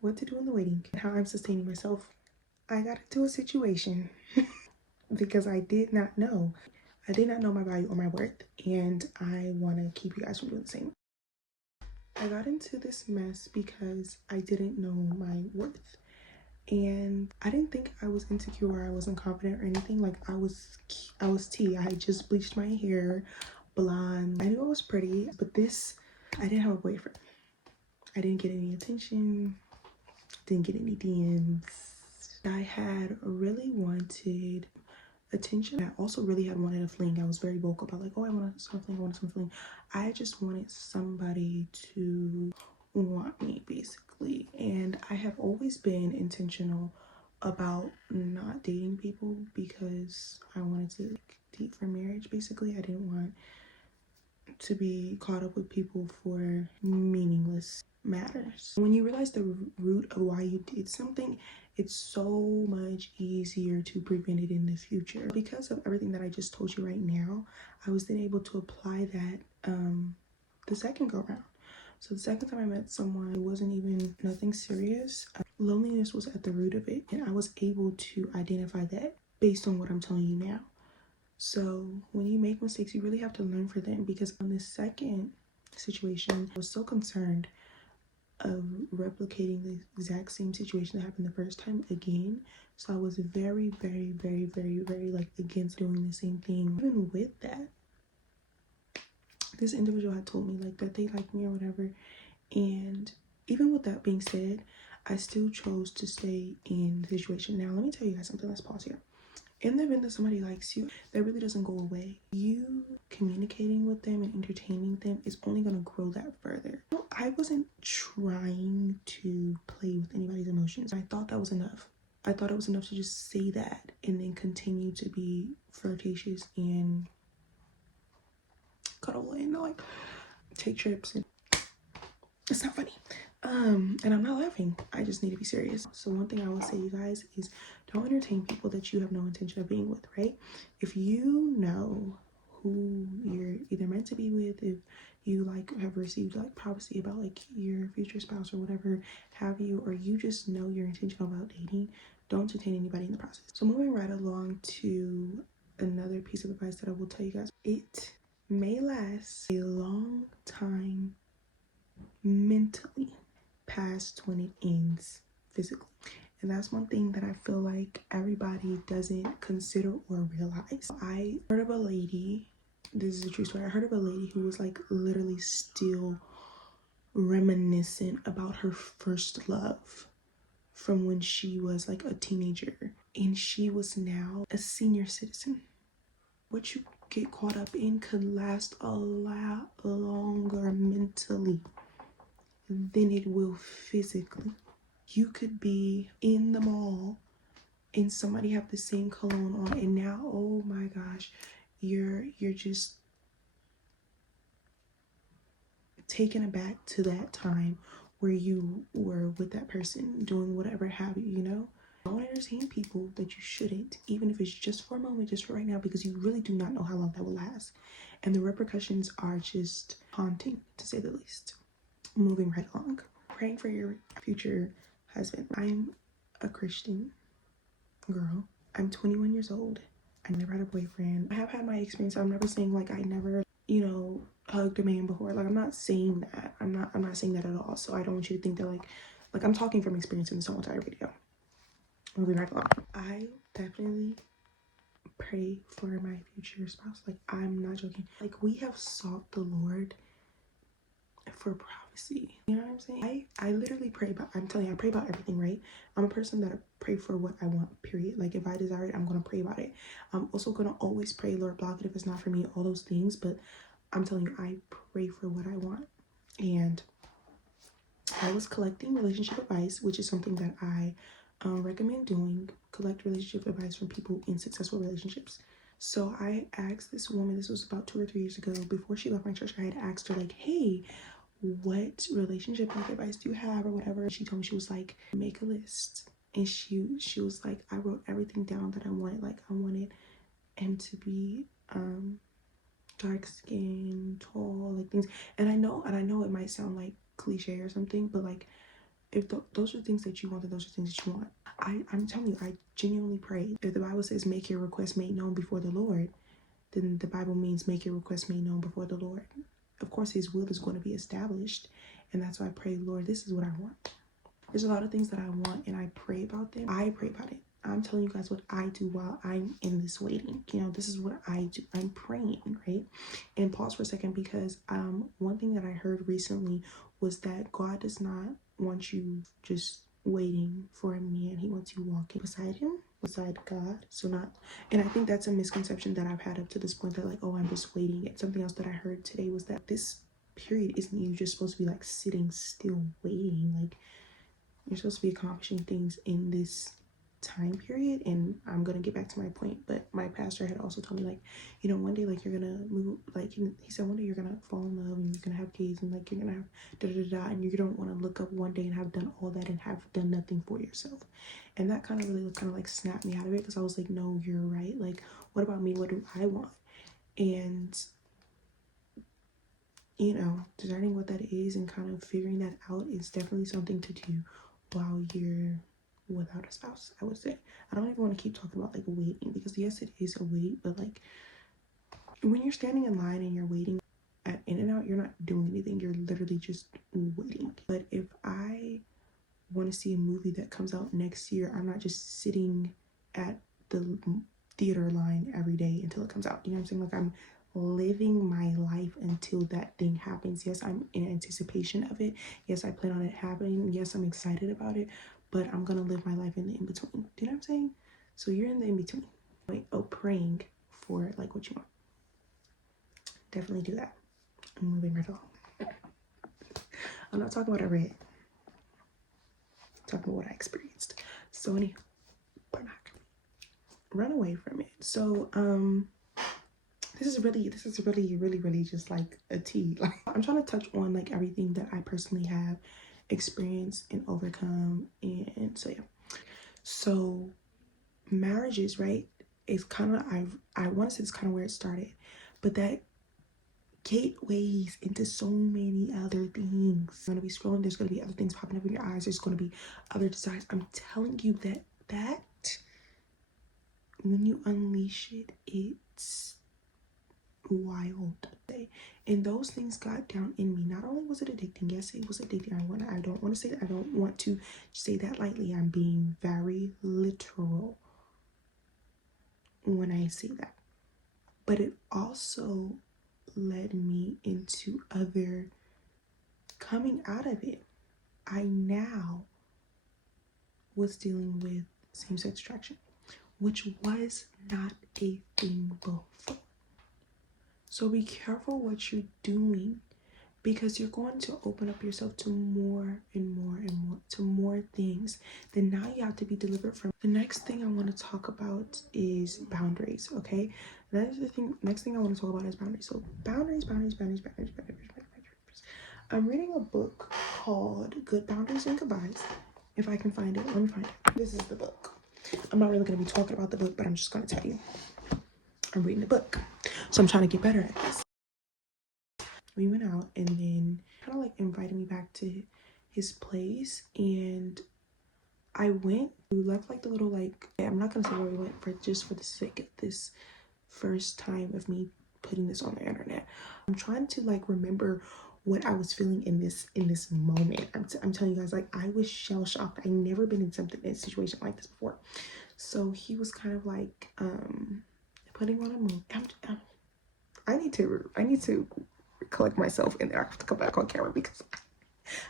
what to do in the wedding and how I'm sustaining myself. I got into a situation because I did not know. I did not know my value or my worth, and I want to keep you guys from doing the same. I got into this mess because I didn't know my worth. And I didn't think I was insecure or I wasn't confident or anything. Like I was T. I had just bleached my hair blonde. I knew I was pretty, but I didn't have a boyfriend. I didn't get any attention, didn't get any DMs. I had really wanted attention. I also really had wanted a fling. I was very vocal about like, oh, I want something. I just wanted somebody to want me, basically. And I have always been intentional about not dating people because I wanted to date for marriage, basically. I didn't want to be caught up with people for meaningless matters. When you realize the root of why you did something, it's so much easier to prevent it in the future. Because of everything that I just told you right now, I was then able to apply that the second go round. So the second time I met someone, it wasn't even nothing serious. Loneliness was at the root of it, and I was able to identify that based on what I'm telling you now. So when you make mistakes, you really have to learn from them, because on this second situation, I was so concerned of replicating the exact same situation that happened the first time again. So I was very like against doing the same thing. Even with that, this individual had told me like that they like me or whatever, and even with that being said, I still chose to stay in the situation. Now let me tell you guys something. Let's pause here. In the event that somebody likes you, that really doesn't go away. You communicating with them and entertaining them is only going to grow that further. I wasn't trying to play with anybody's emotions. I thought that was enough. I thought it was enough to just say that and then continue to be flirtatious and cuddle and like take trips, and it's not funny. And I'm not laughing. I just need to be serious. So one thing I will say, you guys, is don't entertain people that you have no intention of being with, right? If you know who you're either meant to be with, if you like have received like prophecy about like your future spouse or whatever have you, or you just know you're intentional about dating, don't entertain anybody in the process. So moving right along to another piece of advice that I will tell you guys. It may last a long time mentally past when it ends physically, and that's one thing that I feel like everybody doesn't consider or realize. I heard of a lady, this is a true story, I heard of a lady who was like literally still reminiscent about her first love from when she was like a teenager, and she was now a senior citizen. What you get caught up in could last a lot longer mentally than it will physically. You could be in the mall and somebody have the same cologne on, and now, oh my gosh, you're just taken aback to that time where you were with that person doing whatever have you, you know? Don't entertain people that you shouldn't, even if it's just for a moment, just for right now, because you really do not know how long that will last. And the repercussions are just haunting, to say the least. Moving right along. Praying for your future husband. I'm a Christian girl. I'm 21 years old. I never had a boyfriend. I have had my experience. I'm never saying like I never, hugged a man before. Like I'm not saying that. I'm not saying that at all. So I don't want you to think that like I'm talking from experience in this whole entire video. Moving right along. I definitely pray for my future spouse. Like I'm not joking. Like we have sought the Lord for prophecy, you know what I'm saying? I literally pray about, I'm telling you, I pray about everything, right? I'm a person that I pray for what I want, period. Like if I desire it, I'm gonna pray about it. I'm also gonna always pray, Lord, block it if it's not for me, all those things. But I'm telling you, I pray for what I want. And I was collecting relationship advice, which is something that I recommend doing. Collect relationship advice from people in successful relationships. So I asked this woman, this was about 2 or 3 years ago, before she left my church, I had asked her like, hey, what relationship like advice do you have or whatever. And she told me, she was like, make a list. And she was like, I wrote everything down that I wanted. Like I wanted him to be dark skin, tall, like things. And I know it might sound like cliche or something, but like if those are things that you want, then those are things that you want. I'm telling you, I genuinely pray. If the Bible says make your request made known before the Lord, then the Bible means make your request made known before the Lord. Of course, his will is going to be established. And that's why I pray, Lord, this is what I want. There's a lot of things that I want and I pray about them. I pray about it. I'm telling you guys what I do while I'm in this waiting. You know, this is what I do. I'm praying, right? And pause for a second, because one thing that I heard recently was that God does not want you just waiting for a man. He wants you walking beside him, beside God. So not, and I think that's a misconception that I've had up to this point, that like, oh, I'm just waiting. And something else that I heard today was that this period isn't you just supposed to be like sitting still waiting. Like, you're supposed to be accomplishing things in this time period. And I'm gonna get back to my point, but my pastor had also told me, like, you know, one day, like, you're gonna move, like, he said one day you're gonna fall in love and you're gonna have kids and like you're gonna have da-da-da-da, and you don't want to look up one day and have done all that and have done nothing for yourself. And that kind of really kind of like snapped me out of it, because I was like, no, you're right. Like, what about me? What do I want? And you know, discerning what that is and kind of figuring that out is definitely something to do while you're without a spouse, I would say. I don't even want to keep talking about like waiting, because yes, it is a wait, but like when you're standing in line and you're waiting at In-N-Out, you're not doing anything. You're literally just waiting. But if I want to see a movie that comes out next year, I'm not just sitting at the theater line every day until it comes out. You know what I'm saying? Like, I'm living my life until that thing happens. Yes, I'm in anticipation of it. Yes, I plan on it happening. Yes, I'm excited about it, but I'm gonna live my life in the in-between. Do you know what I'm saying? So you're in the in-between. Like, oh, praying for like what you want. Definitely do that. I'm moving right along. I'm not talking about what I read. I'm talking about what I experienced. So anyhow, run away from it. So this is really just like a tea. Like, I'm trying to touch on like everything that I personally have experienced and overcome. And so yeah, so marriages, right, is kind of, I want to say it's kind of where it started, but that gateways into so many other things. You're gonna be scrolling, there's gonna be other things popping up in your eyes, there's gonna be other desires. I'm telling you that when you unleash it, it's wild. And those things got down in me. Not only was it addicting, yes, it was addicting. I don't want to say that lightly. I'm being very literal when I say that. But it also led me into other, coming out of it, I now was dealing with same-sex attraction, which was not a thing before. So be careful what you're doing, because you're going to open up yourself to more and more and more, to more things. Then now you have to be delivered from. The next thing I want to talk about is boundaries, okay? That's the thing. Next thing I want to talk about is boundaries. So boundaries. I'm reading a book called Good Boundaries and Goodbyes. If I can find it, let me find it. This is the book. I'm not really going to be talking about the book, but I'm just going to tell you. I'm reading the book. So I'm trying to get better at this. We went out, and then kind of like invited me back to his place, and I went. We left like the little, like, I'm not going to say where we went, for just for the sake of this first time of me putting this on the internet. I'm trying to like remember what I was feeling in this moment. I'm telling you guys, like, I was shell shocked. I've never been in a situation like this before. So he was kind of like putting on a move. I need to collect myself, and I have to come back on camera because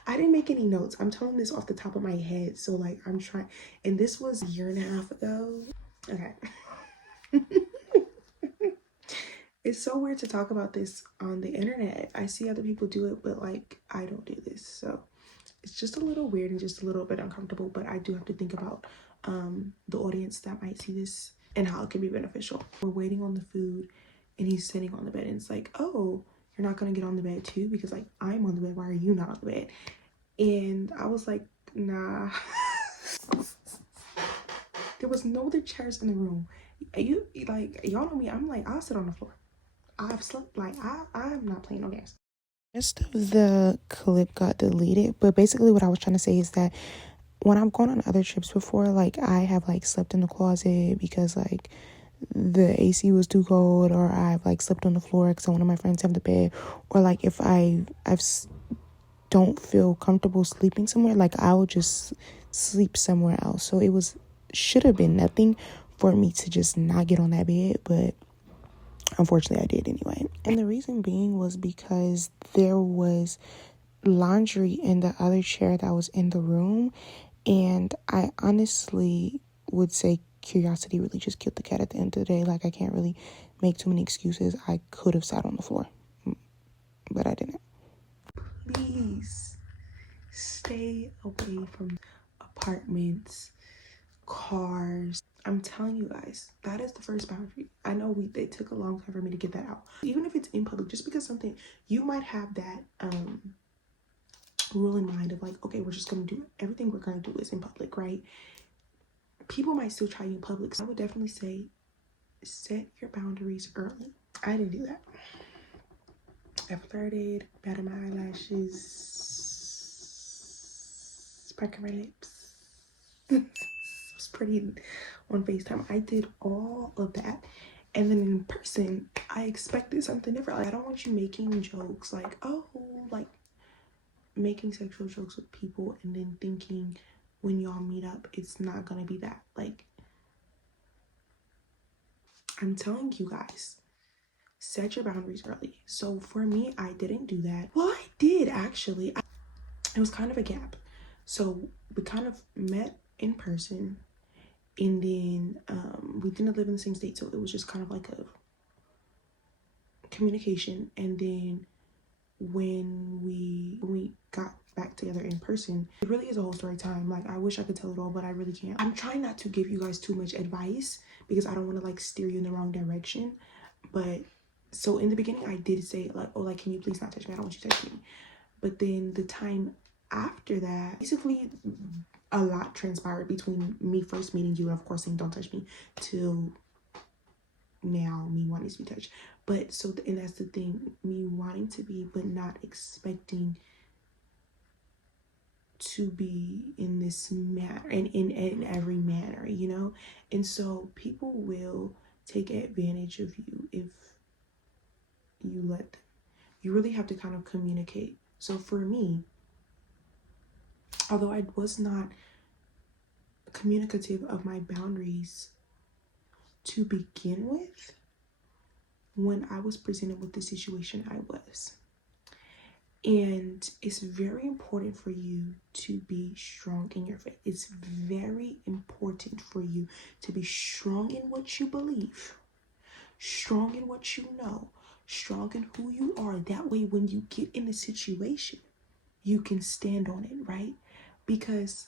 I didn't make any notes. I'm telling this off the top of my head. So like, I'm trying, and this was a year and a half ago. Okay. It's so weird to talk about this on the internet. I see other people do it, but like, I don't do this. So it's just a little weird and just a little bit uncomfortable, but I do have to think about the audience that might see this and how it can be beneficial. We're waiting on the food, and he's sitting on the bed, and it's like, oh, you're not gonna get on the bed too? Because like, I'm on the bed, why are you not on the bed? And I was like, nah. There was no other chairs in the room. You like, y'all know me, I'm like, I'll sit on the floor. I've slept, like, I'm not playing no games. Rest of the clip got deleted, but basically what I was trying to say is that when I've gone on other trips before, like I have like slept in the closet because like the AC was too cold, or I've like slept on the floor because one of my friends have the bed, or like if don't feel comfortable sleeping somewhere, like I will just sleep somewhere else. So it was should have been nothing for me to just not get on that bed, but unfortunately I did anyway. And the reason being was because there was laundry in the other chair that was in the room, and I honestly would say curiosity really just killed the cat at the end of the day. Like I can't really make too many excuses. I could have sat on the floor, but I didn't. Please stay away from apartments, cars. I'm telling you guys, that is the first boundary. I know it took a long time for me to get that out. Even if it's in public, just because something, you might have that rule in mind of like, okay, we're just gonna do everything we're gonna do is in public, right? People might still try you in public. So I would definitely say set your boundaries early. I didn't do that. I flirted, batted my eyelashes, sparking my lips. It was pretty on FaceTime. I did all of that. And then in person, I expected something different. Like, I don't want you making jokes like, oh, like making sexual jokes with people and then thinking when y'all meet up, it's not gonna be that. Like, I'm telling you guys, set your boundaries early. So for me, I didn't do that. Well, I did actually. It was kind of a gap. So we kind of met in person, and then we didn't live in the same state, so it was just kind of like a communication. And then when we got back together in person, it really is a whole story time. Like, I wish I could tell it all, but I really can't. I'm trying not to give you guys too much advice because I don't want to like steer you in the wrong direction. But so in the beginning, I did say like, oh, like, can you please not touch me? I don't want you touching me. But then the time after that, basically a lot transpired between me first meeting you, of course saying don't touch me, till now me wanting to be touched. But so, and that's the thing, me wanting to be but not expecting to be in this manner and in every manner, you know. And so people will take advantage of you if you let them. You really have to kind of communicate. So for me, although I was not communicative of my boundaries to begin with, when I was presented with the situation, I was. And it's very important for you to be strong in your faith. It's very important for you to be strong in what you believe, strong in what you know, strong in who you are. That way, when you get in a situation, you can stand on it, right? Because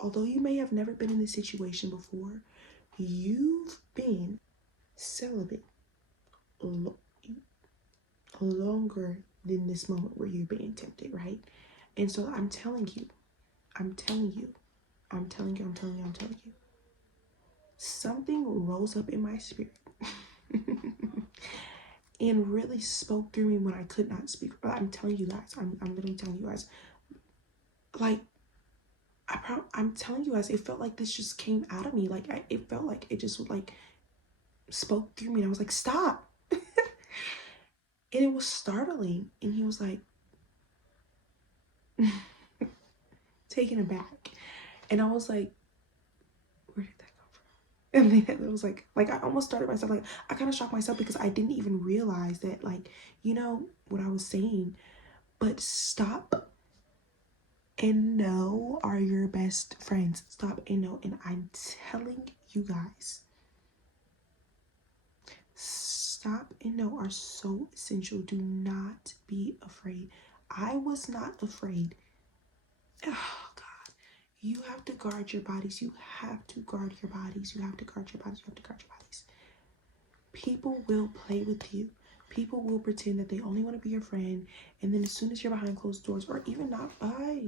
although you may have never been in this situation before, you've been celibate longer than this moment where you're being tempted, right? And so I'm telling you, something rose up in my spirit and really spoke through me when I could not speak. I'm telling you guys, I'm literally telling you guys, like, I'm telling you guys, it felt like this just came out of me. Like, it felt like it just like spoke through me, and I was like, stop. And it was startling. And he was like, taken aback. And I was like, where did that come from? And then it was like I almost started myself. Like, I kind of shocked myself because I didn't even realize that, like, you know, what I was saying. But stop and know are your best friends. Stop and know. And I'm telling you guys, stop and know are so essential. Do not be afraid. I was not afraid. Oh God, you have to guard your bodies. You have to guard your bodies. You have to guard your bodies. You have to guard your bodies. People will play with you. People will pretend that they only want to be your friend, and then as soon as you're behind closed doors, or even not, as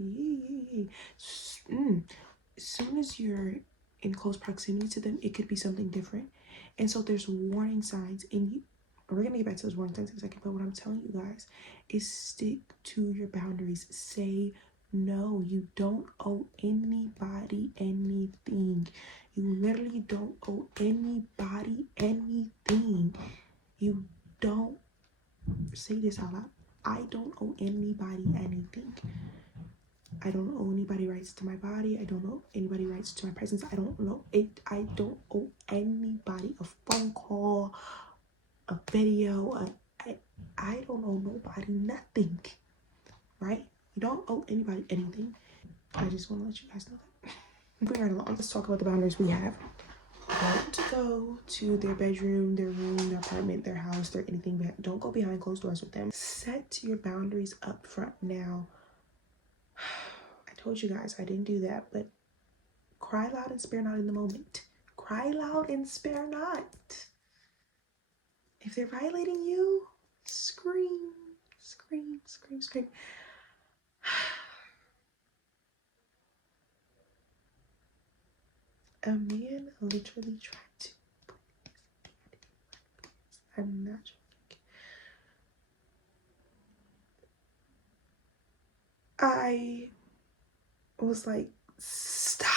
soon as you're in close proximity to them, it could be something different. And so there's warning signs, and we're gonna get back to those warning signs in a second, but what I'm telling you guys is stick to your boundaries. Say no. You don't owe anybody anything. You literally don't owe anybody anything. You don't. Say this out loud. I don't owe anybody anything. I don't owe anybody rights to my body. I don't owe anybody rights to my presence. I don't know it. I don't owe anybody a phone call, a video. I don't owe nobody nothing, right? You don't owe anybody anything. I just want to let you guys know that. Moving right along, let's talk about the boundaries we have. Don't go to their bedroom, their room, their apartment, their house, their anything. Don't go behind closed doors with them. Set your boundaries up front now. I told you guys I didn't do that, but cry loud and spare not in the moment. Cry loud and spare not. If they're violating you, scream, scream, scream, scream. A man literally tried to. I'm not joking. I was like, stop.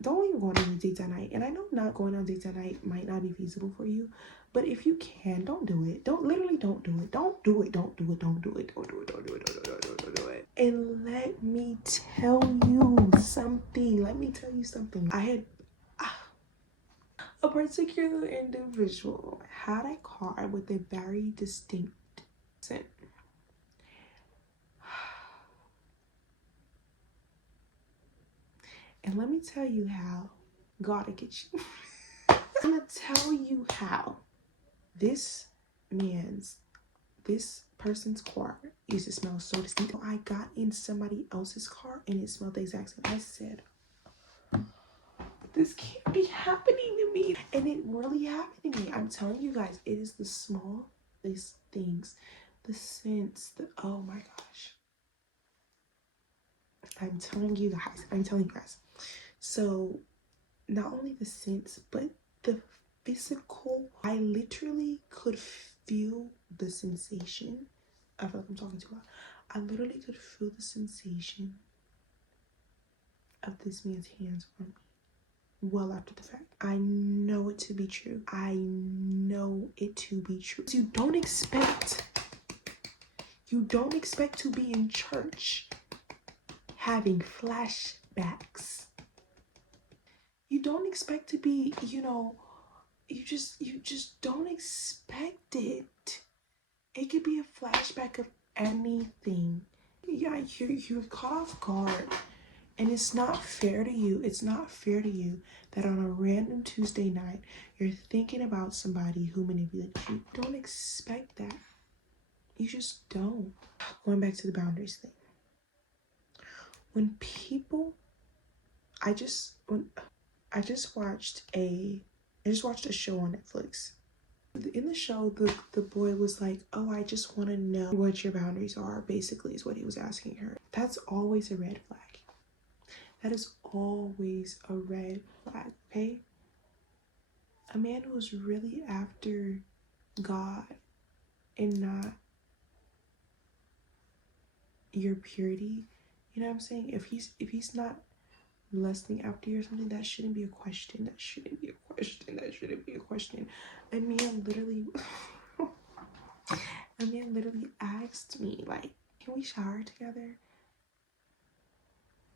Don't even go on any dates at night. And I know not going on dates at night might not be feasible for you, but if you can, don't do it. Don't do it. Don't do it. Don't do it. Don't do it. Don't do it. Don't do it. Don't do it. And let me tell you something. I had a particular individual had a car with a very distinct scent. And let me tell you how God will get you. I'm gonna tell you how this person's car used to smell so distinct. I got in somebody else's car and it smelled the exact same. I said, this can't be happening to me. And it really happened to me. I'm telling you guys, it is the smallest things, the scents, oh my gosh. I'm telling you guys. So not only the scents, but the physical, I literally could feel the sensation. I feel like I'm talking too loud. I literally could feel the sensation of this man's hands on me well after the fact. I know it to be true. So you don't expect to be in church having flashbacks. You don't expect to be, you just don't expect it. It could be a flashback of anything. Yeah, you're caught off guard. And it's not fair to you. It's not fair to you that on a random Tuesday night, you're thinking about somebody who manipulates you. Don't expect that. You just don't. Going back to the boundaries thing. I just watched a show on Netflix. In the show, the boy was like, oh, I just want to know what your boundaries are, basically, is what he was asking her. That's always a red flag. That is always a red flag, okay? A man who's really after God and not your purity, you know what I'm saying? If he's not lusting after you or something, that shouldn't be a question. A man literally asked me, like, can we shower together?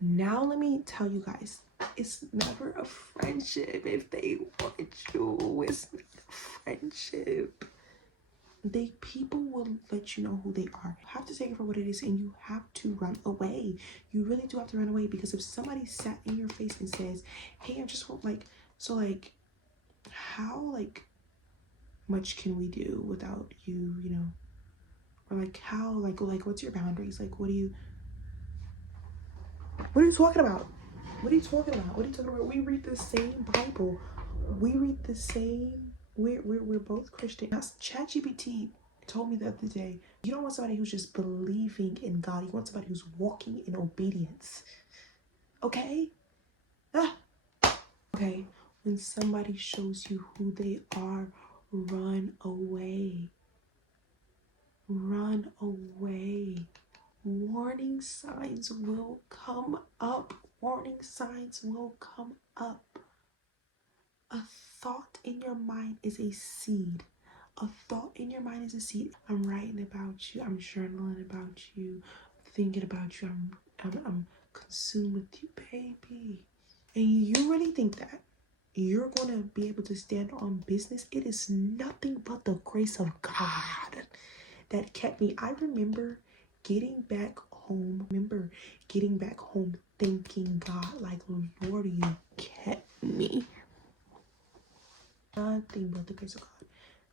Now let me tell you guys, it's never a friendship if they want you. It's not a friendship. People will let you know who they are. You have to take it for what it is, and you have to run away. You really do have to run away, because if somebody sat in your face and says, hey, I just want how much can we do without you, or how what's your boundaries? What are you talking about? We read the same Bible. We read the same. We're both Christian. ChatGPT told me the other day, you don't want somebody who's just believing in God. You want somebody who's walking in obedience. Okay? Okay. When somebody shows you who they are, run away. Run away. Warning signs will come up. Warning signs will come up. A thought in your mind is a seed. A thought in your mind is a seed. I'm writing about you. I'm journaling about you. Thinking about you. I'm consumed with you, baby. And you really think that you're going to be able to stand on business? It is nothing but the grace of God that kept me. I remember getting back home. Thanking God, like, Lord, you kept me. Nothing but the grace of God.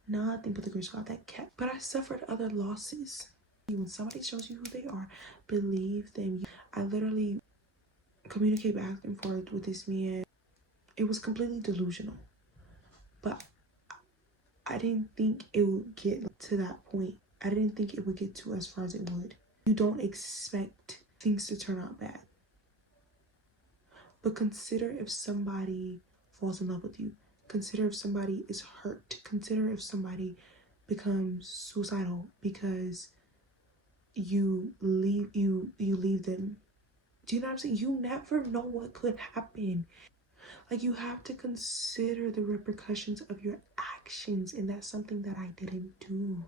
Nothing but the grace of God that kept. But I suffered other losses. When somebody shows you who they are, believe them. I literally communicate back and forth with this man. It was completely delusional. But I didn't think it would get to that point. I didn't think it would get to as far as it would. You don't expect things to turn out bad. But consider if somebody falls in love with you. Consider if somebody is hurt. Consider if somebody becomes suicidal because you leave them. Do you know what I'm saying? You never know what could happen. Like, you have to consider the repercussions of your actions, and that's something that I didn't do.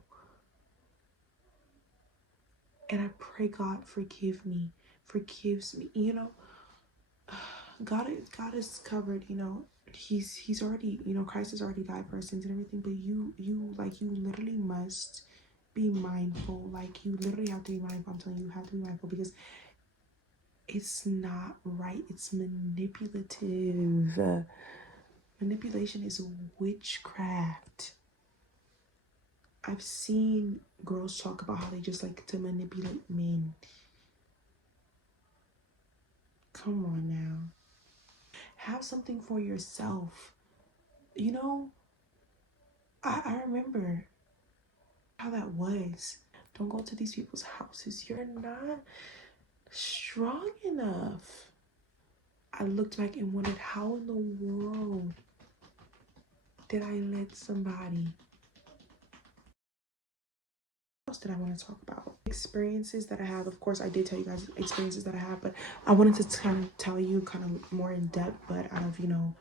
And I pray God forgives me. You know, God is covered, you know. He's already, you know, Christ has already died for our sins and everything, but you literally must be mindful. Like, you literally have to be mindful. I'm telling you, you have to be mindful, because it's not right. It's manipulative. Manipulation is witchcraft. I've seen girls talk about how they just like to manipulate men. Come on now. Have something for yourself. You know, I remember how that was. Don't go to these people's houses. You're not strong enough. I looked back and wondered, how in the world did I let somebody? What else did I want to talk about? Experiences that I have. Of course, I did tell you guys experiences that I have, but I wanted to kind of tell you kind of more in depth, but out of, you know,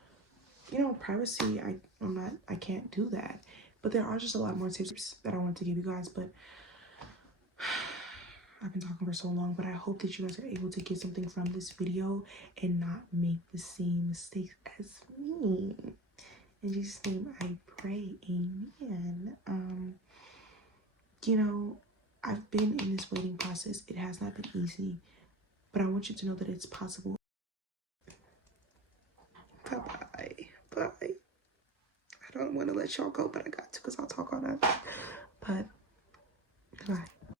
privacy, I can't do that. But there are just a lot more tips that I wanted to give you guys, but I've been talking for so long, but I hope that you guys are able to get something from this video and not make the same mistakes as me. In Jesus' name I pray, amen. You know, I've been in this waiting process. It has not been easy, but I want you to know that it's possible. Bye. I don't want to let y'all go, but I got to, because I'll talk all night.